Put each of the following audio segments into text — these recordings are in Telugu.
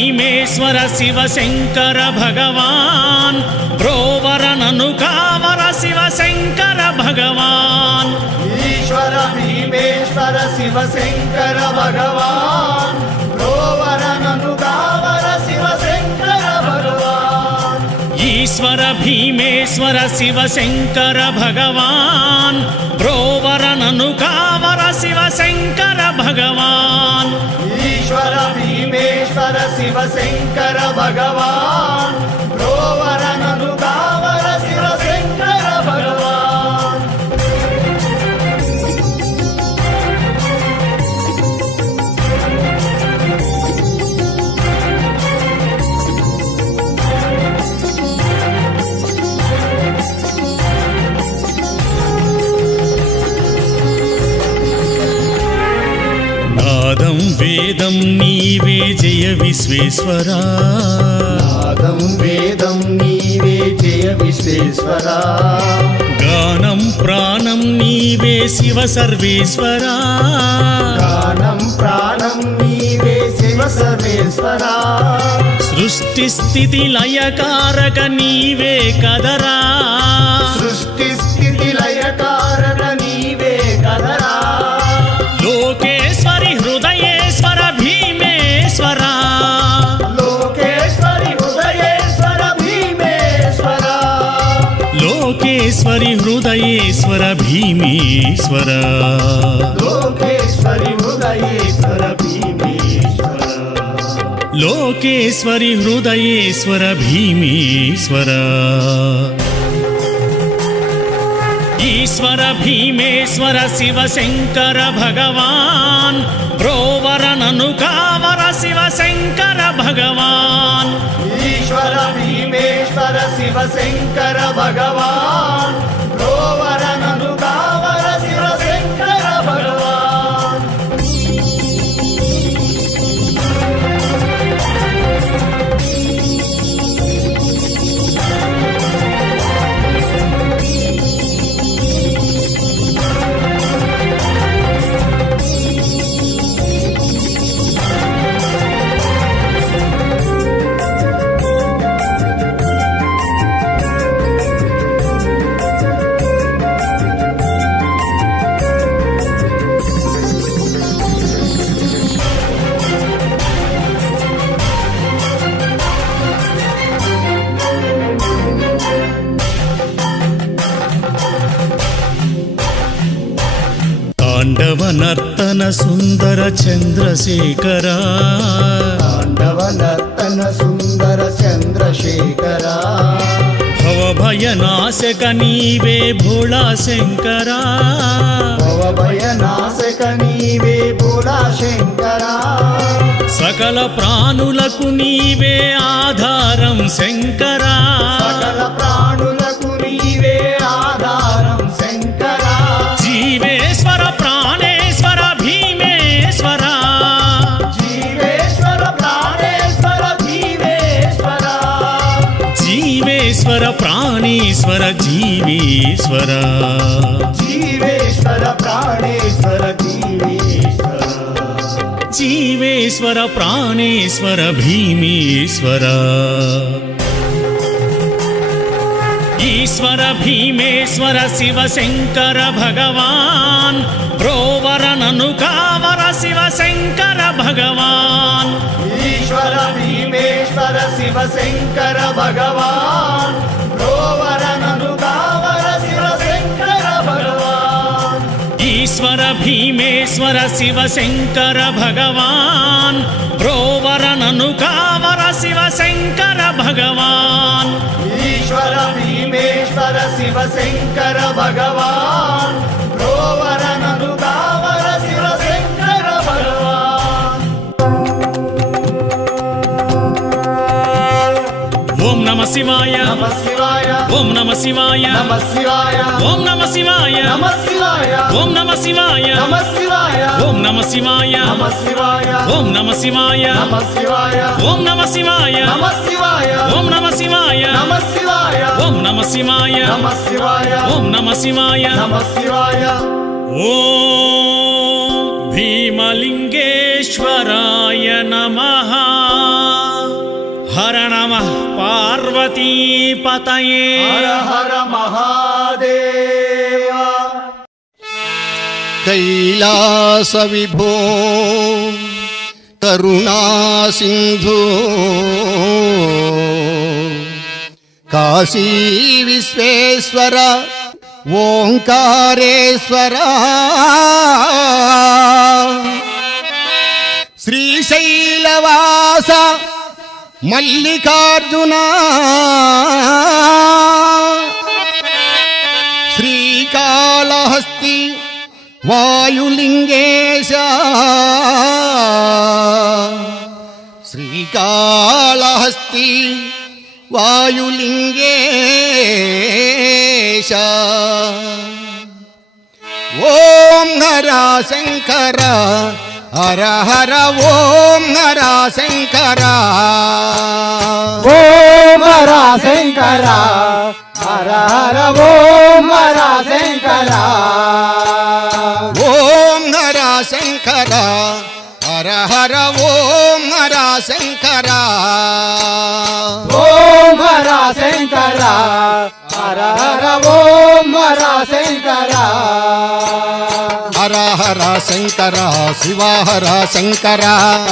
భీమేశ్వర శివ శంకర భగవాన్ బ్రోవర నను కావర శివ శంకర భగవాన్ ఈశ్వర భీమేశ్వర శివ శంకర భగవాన్ బ్రోవర నను కావర శివ శంకర భగవాన్ ఈశ్వర భీమేశ్వర శివ శంకర భగవాన్ బ్రోవర నను కావర శివ శంకర భగవాన్ ఈశ్వర భీమేశ్వర శివ శంకర భగవాన్ బ్రోవర నను కావర శివ శంకర భగవాన్ నాదం వేదం నీవే జయ విశ్వేశ్వరా నాదం వేదం నీవే జయ విశ్వేశ్వరా గానం ప్రాణం నీవే శివ సర్వేశ్వరా గానం ప్రాణం నీవే శివ సర్వేశ్వరా సృష్టి స్థితి లయకారక నీవే కదరా సృష్టి స్థితి లయ కారణ నీవే కదరా లోకేశ్వరి హృదయేశ్వర భీమేశ్వరా లోకేశ్వరి హృదయేశ్వర భీమేశ్వరా లోకేశ్వరి హృదయేశ్వర భీమేశ్వరా లోకేశ్వరి హృదయేశ్వర భీమేశ్వర లోకేశ్వరి హృదయేశ్వర భీమేశ్వరా ఈశ్వర భీమేశ్వర శివ శంకర భగవాన్ బ్రోవర నను కావర శివ శంకర భగవాన్ ఈశ్వర భీమేశ్వర శివ శంకర భగవాన్ బ్రోవర నను కావర శివ శంకర భగవాన్ తాండవ నర్తన సుందర చంద్రశేఖరా తాండవ నర్తన సుందర చంద్రశేఖరా భవభయనాశక నీవే భోళా శంకరా భవభయనాశక నీవే భోళా శంకరా సకల ప్రాణులకు నీవే ఆధారం శంకరా సకల ప్రాణులకు నీవే ఆధారం శంకరా జీవేశ్వర ప్రాణేశ్వర భీమేశ్వరా జీవేశ్వర ప్రాణేశ్వర జీవేశ్వర జీవేశ్వర ప్రాణేశ్వర జీవేశ్వరా జీవేశ్వర ప్రాణేశ్వర జీవేశ్వర జీవేశ్వర ప్రాణేశ్వర భీమేశ్వరా ఈశ్వర భీమేశ్వర శివ శంకర భగవాన్ బ్రోవర నను కావర శివ శంకర భగవాన్ ఈశ్వర భీమేశ్వర శివ శంకర భగవాన్ బ్రోవర నను కావర శివ శంకర భగవాన్ ఈశ్వర భీమేశ్వర శివ శంకర భగవాన్ బ్రోవర నను కావర శివ శంకర భగవాన్ ఈశ్వర భీమేశ్వర శివ శంకర భగవాన్ బ్రోవర నను కావర శివ శంకర భగవాన్ ఓం నమ శివాయ నమ శివాయ ఓం నమ శివాయ నమ శివాయ ఓం నమ శివాయ నమ శివాయ ఓం నమ శివాయ నమ శివాయ ఓం నమ శివాయ నమ శివాయ ఓం నమ శివాయ నమ శివాయ ఓం నమ శివాయ నమ శివాయ ఓం నమ శివాయ నమ శివాయ ఓం నమ శివాయ నమ శివాయ ఓం నమ శివాయ నమ శివాయ ఓం భీమలింగేశ్వరాయ నమః హర నమః పార్వతీపతయే. హర హర మహాదేవ. కైలాస విభో కరుణా సింధు కాశీ విశ్వేశ్వర ఓంకారేశ్వర శ్రీశైలవాస మల్లికార్జున శ్రీకాళహస్తి వాయులింగేశ శ్రీకాళహస్తి వాయులింగేశ. ఓం హర శంకర హర హర ఓం హర శంకర. ఓం హర శంకర హర హర ఓం హర శంకర. ఓం హర శంకర హర హర ఓం హర శంకర. ఓం హర శంకర హర హర ఓం హర శంకర. హర హర శంకర శివ హర శంకర.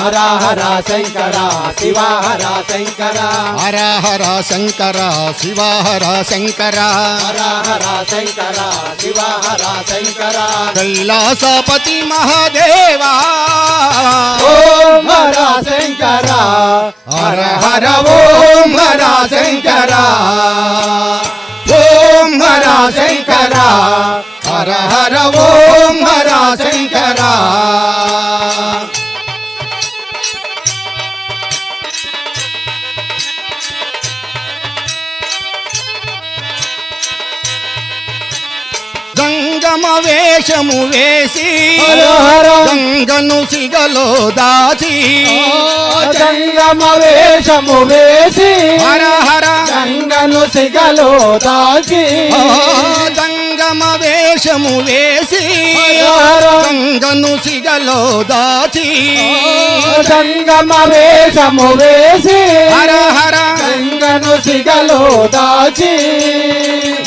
హర హర శంకర శివ హర శంకర. హర హర శంకర శివ హర శంకర. హర హర శంకర శివ హర శంకర. కైలాసపతి మహాదేవా ఓం హర శంకర హర హర ఓం హర శంకర. ఓం హర శంకర హర హర ఓం హర శంకర. గంగమ వేషము వేసి హర హర. గంగను సిగలో దాచి గంగమ వేషము వేసి హర హర గంగను సిగలో దాచి. గంగమ వేషము వేసి హర హర. గంగను సిగలో దాచి గంగమ వేషము వేసి హర హర గంగను సిగలో దాచి.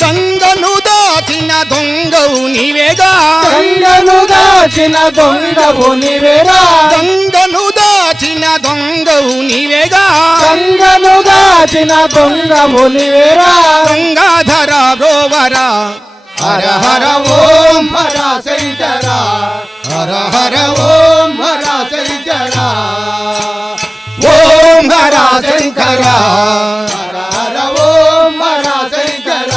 గంగను దాచిన దొంగవు నీవేగా. గంగను దాచిన దొంగవు నీవేరా. గంగను దాచిన దొంగవు నీవేగా. గంగను దాచిన దొంగవు నీవేరా. గంగాధర గోవర హర హర ఓం హర శంకర హర హర ఓం హర శంకర. ఓం హర శంకర. హర హర ఓం హర శంకర.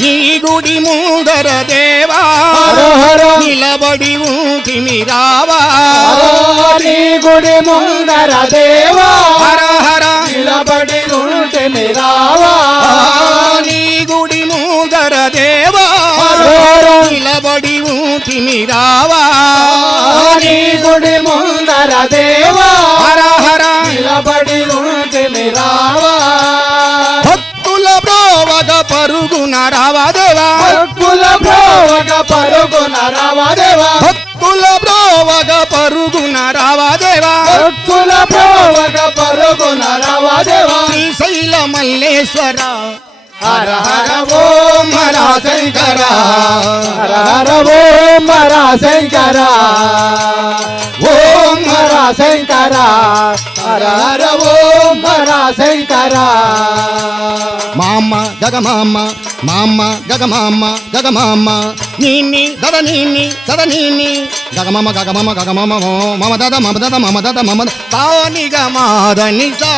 నీ గుడి ముందర దేవా హర హర. నిలబడి ఉంటిమి రావా. నీ గుడి ముందర దేవా హర హర నిలబడి ఉంటిమి రావా. నీ గుడి ముందర దేవా హర హర. నిలబడి ఉంటిమి రావా. నీ గుడి ముందర దేవా హర హర నిలబడి ఉంటిమి రావా. భక్తుల బ్రోవగ పరుగున రావా దేవా. భక్తుల ప్రోవగ పరుగున రావా దేవా. భక్తుల బ్రోవగ పరుగున రావా దేవా. భక్తుల ప్రోవగ పరుగున రావా దేవా. శ్రీశైల మల్లేశ్వర హర హర ఓం హర శంకర హర హర ఓం హర శంకర. ఓం హర శంకర హర హర ఓం హర శంకర. మామ గగమామ మామ గగమామ గగమామ నీని దద నీని గగమమ గగమమ గగమమ మమ దద మమ తాని గమాదని సా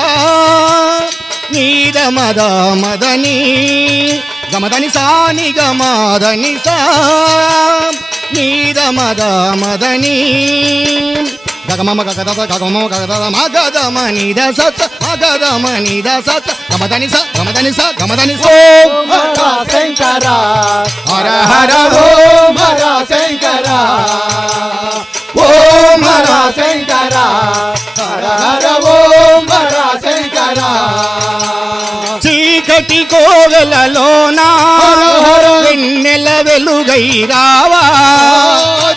నీద మద మదని గమదని సాని గమాదని సా నీద మద మదని గగమమ గగద గగమమ గగద మగదమ నిద సత్ మగదమ నిద సత్ గమదని స గమదని స గమదని స. ఓం హర శంకర హర హర ఓం హర శంకర. ఓం హర శంకర హర హర ఓం హర శంకర. శ్రీ చీకటి కోవెలలోన వెన్నెల వెలుగై రావా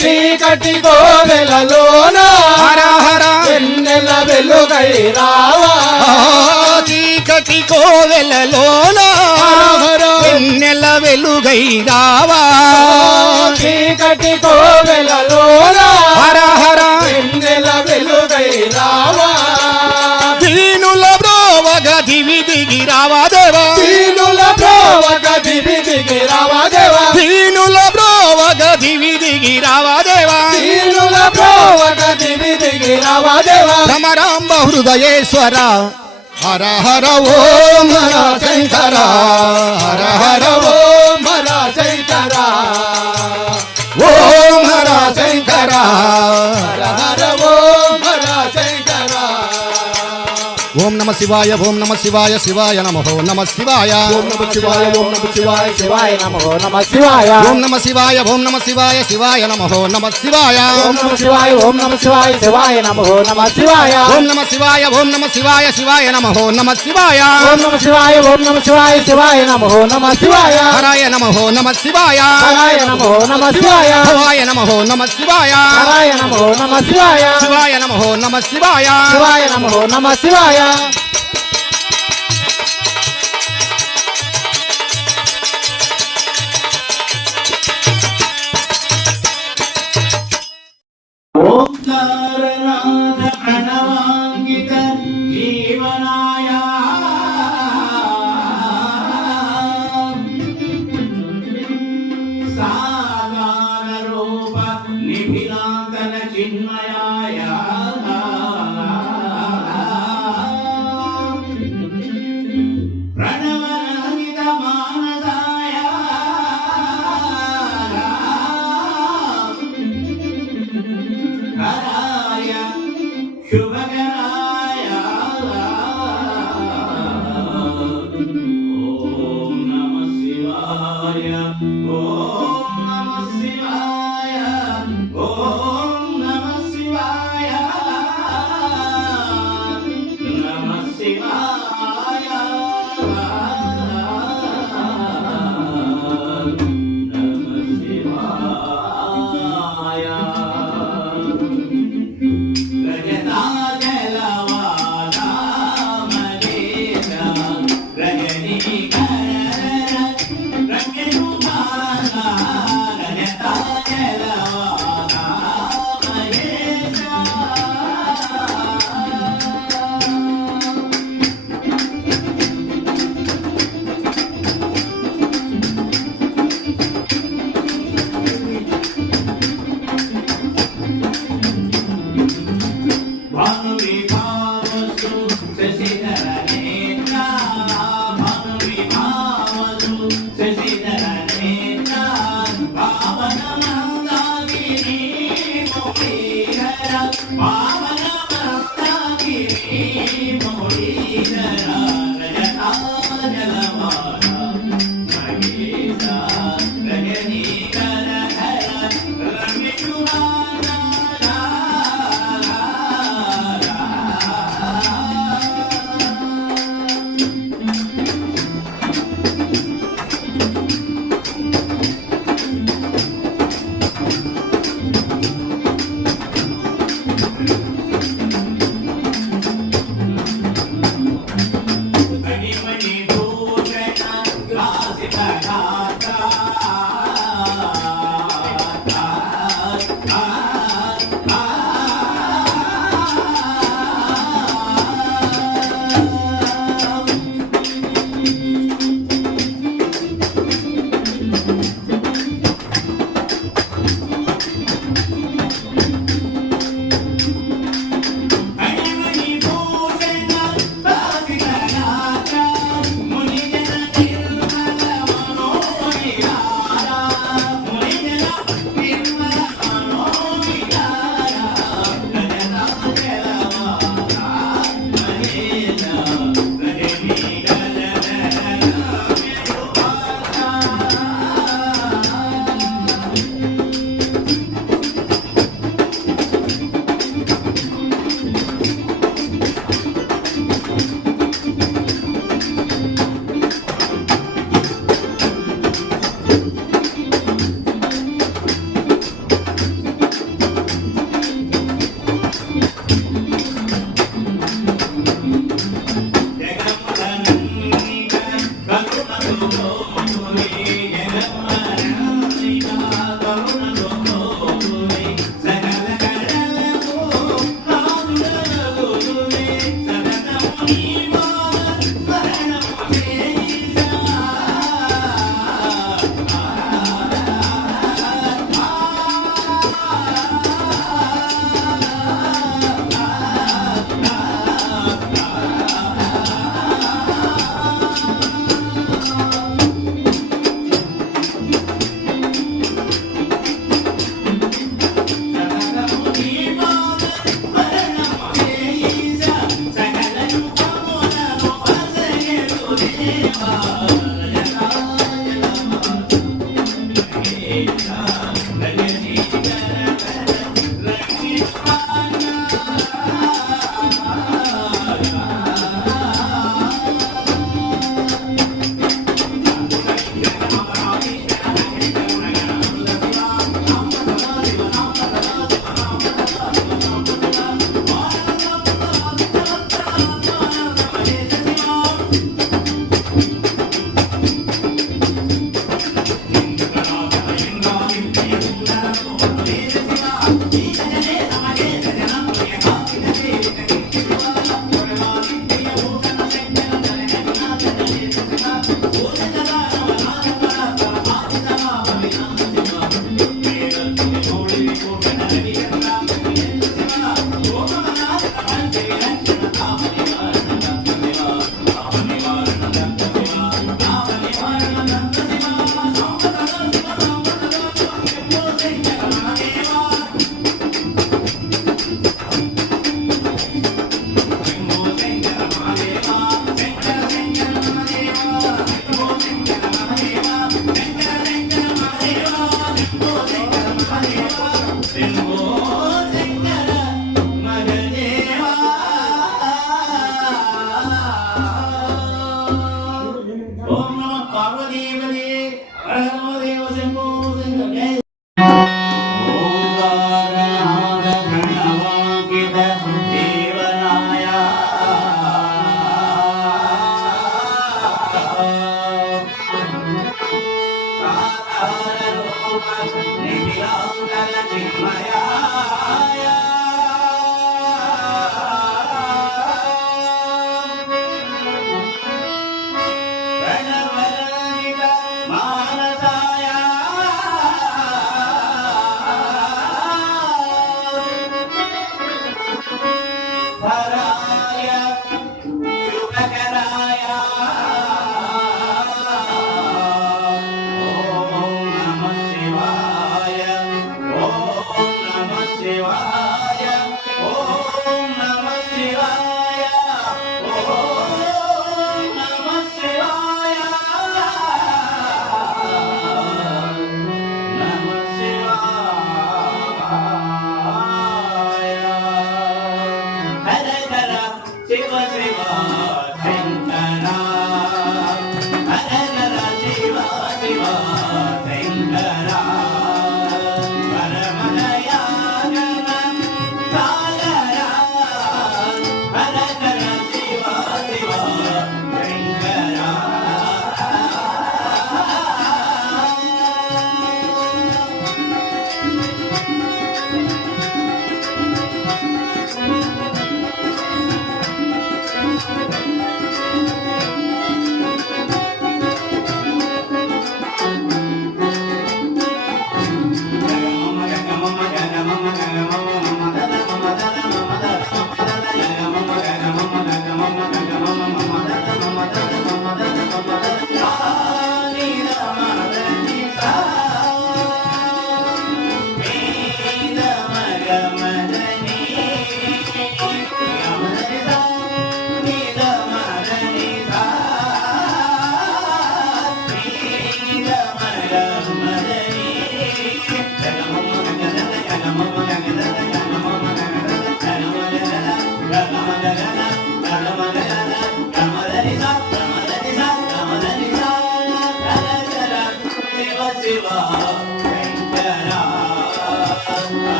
చీకటి కోవెలలోన హర హర వెన్నెల వెలుగై రావా చీకటి కోవెలలోన వెన్నెల వెలుగై రావా చీకటి కోవెలలోన హర హర వెన్నెల వెలుగై రావా దీనుల బ్రోవగ దివి దిగి రావా దేవా దీనుల బ్రోవగ దివి దిగి రావా దేవా దీనుల బ్రోవగ దివి దిగి రావా దేవా దీనుల బ్రోవగ దివి దిగి రావా దేవా రమరాంబ హృదయేశ్వర హర హర ఓం హర శంకర హర హర ఓం హర శంకర ఓం హర శంకర హర హర ఓం హర శంకర ఓం నమ శివాయ ఓం నమ శివాయ శివాయ నమో నమ శివాయ ఓం నమ శివాయ ఓం నమ శివాయ శివాయ నమో నమ శివాయ ఓం నమ శివాయ ఓం నమ శివాయ శివాయ నమో నమ శివాయ ఓం నమ శివాయ ఓం నమ శివాయ శివాయ నమో నమ శివాయ ఓం నమ శివాయ ఓం నమ శివాయ శివాయ నమో నమ శివాయ ఓం నమ శివాయ ఓం నమ శివాయ శివాయ నమో నమ శివాయ హరాయ నమో నమ శివాయ హరాయ నమో నమ శివాయ భవాయ నమో నమ శివాయ హరాయ నమో నమ శివాయ శివాయ నమో నమ శివాయ శివాయ నమో నమ శివాయ ఓంకారనాద ప్రణవాంకిత జీవనాయ సాకార రూప నిఖిలాంతన చిన్మయాయ ప్రణవనాదిత మానసాయ హరాయ శుభకరాయ ఓం నమః శివాయ ఓం నమః శివాయ ఓం నమః శివాయ నమః శివాయ నమః శివాయ రజతాజలవాసా మహేశ రజనీకర రమ్యశుభాసా రజతాజలవాసా మహేశ భానువిభావసు శశిధరనేత్రా భానువిభావసు శశిధరనేత్రా పావనమందాకినీ మురళీధర పావనమందాకినీ మురళీధర రజతాజలవాస మహేశ రజనీకర హర మునిజన నిర్మల మనో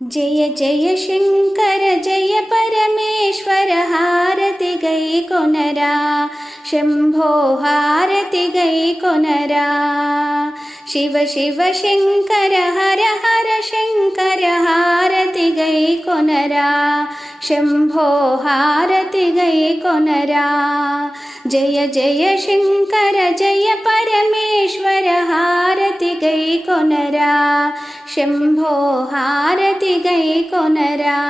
जय जय शंकर जय परमेश्वर हारति गई कोनरा శంభో హారతి గై కొనరా శివ శివ శంకర హర హర శంకర హారతి గై కొనరా శంభో హారతి గై కొనరా జయ జయ శంకర జయ పరమేశ్వర హారతి గై కొనరా శంభో హారతి గై కొనరా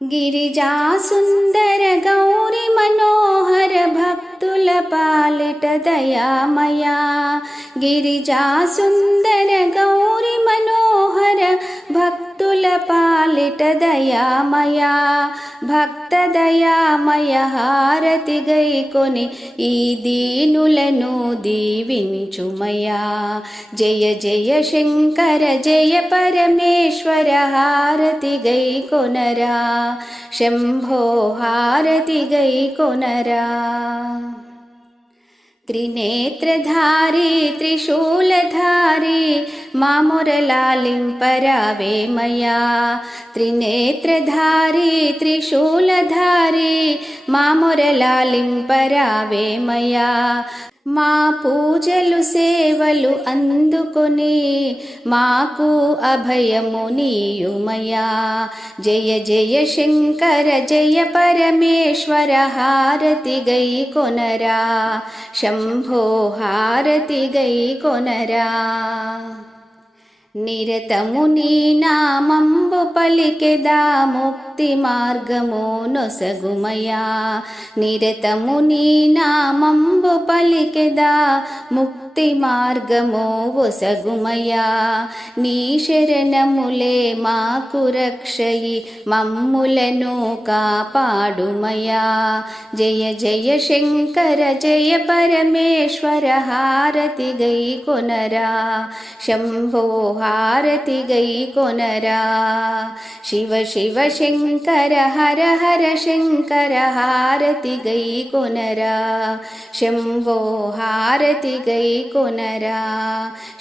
గిరిజా సుందర గౌరి మనోహర భక్తుల పాలిట దయామయా గిరిజా సుందర గౌరి మనోహర భక్తుల పాలిట దయామయా భక్త దయామయ హారతి గై కొని ఈ దీనులను దీవించుమయా జయ జయ శంకర జయ పరమేశ్వర హారతి గై కొనరా శంభో హారతి గై కొనరా త్రినేత్రధారి త్రిశూలధారి మామురలాలింపరావేమయా త్రినేత్రధారి త్రిశూలధారి మామురలాలింపరావేమయా మా పూజలు సేవలు అందుకొని మాకు అభయము నీయుమయా జయ జయ శంకర జయ పరమేశ్వర హారతి గై కొనరా శంభో హారతి గై కొనరా నిరతము నీ నామంబు పలికెదా ముక్తి మార్గము నొసగుమయా నిరతము నీ నామంబు పలికెదా ముక్తి మార్గము ఒసగుమయా నీ శరణములే మాకు రక్షయి మమ్ములను కాపాడుమయా జయ జయ శంకర జయ పరమేశ్వర హారతి గై కొనరా శంభో హారతి గై కొనరా శివ శివ శంకర హర హర శంకర హారతి గై కొనరా శంభో హారతి గై కొనరా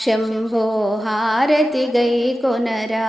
శంభో హారతి గై కొనరా